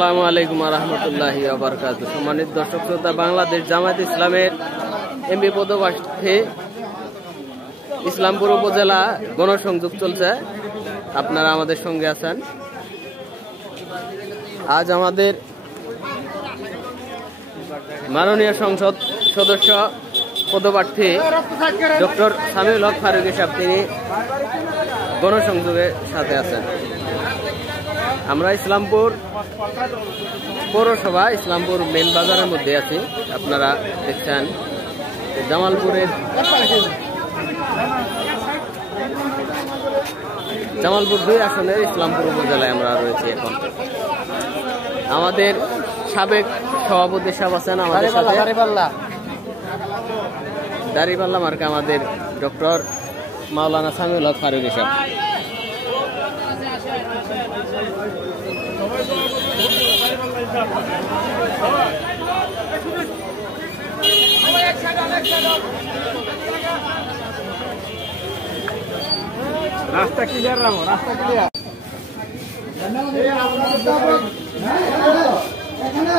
আসসালামু আলাইকুম ওয়া রাহমাতুল্লাহি ওয়া বারাকাতুহু। সম্মানিত দর্শক শ্রোতা, বাংলাদেশ জামায়াত ইসলামের এমপি পদপ্রার্থী ইসলামপুর উপজেলা গণসংযোগ চলছে, আপনারা আমাদের সঙ্গে আছেন। আজ আমাদের মাননীয় সংসদ সদস্য পদপ্রার্থী ডক্টর সামিউল হক ফারুকী সাহেব, তিনি গণসংযোগের সাথে আছেন। আমরা ইসলামপুর পৌরসভা ইসলামপুর মেন বাজারের মধ্যে আছি। আপনারা দেখছেন জামালপুর 2 আসনের ইসলামপুর উপজেলায় আমরা রয়েছি। এখন আমাদের সাবেক সভাপতি সাহেব আছেন আমাদের সাথে, দাড়িপাল্লা মার্কা আমাদের ডক্টর মাওলানা সামিউল হক ফারুকী সাহেব। রাস্তা ক্লিয়ার রাখো, রাস্তা ক্লিয়ার। এখানে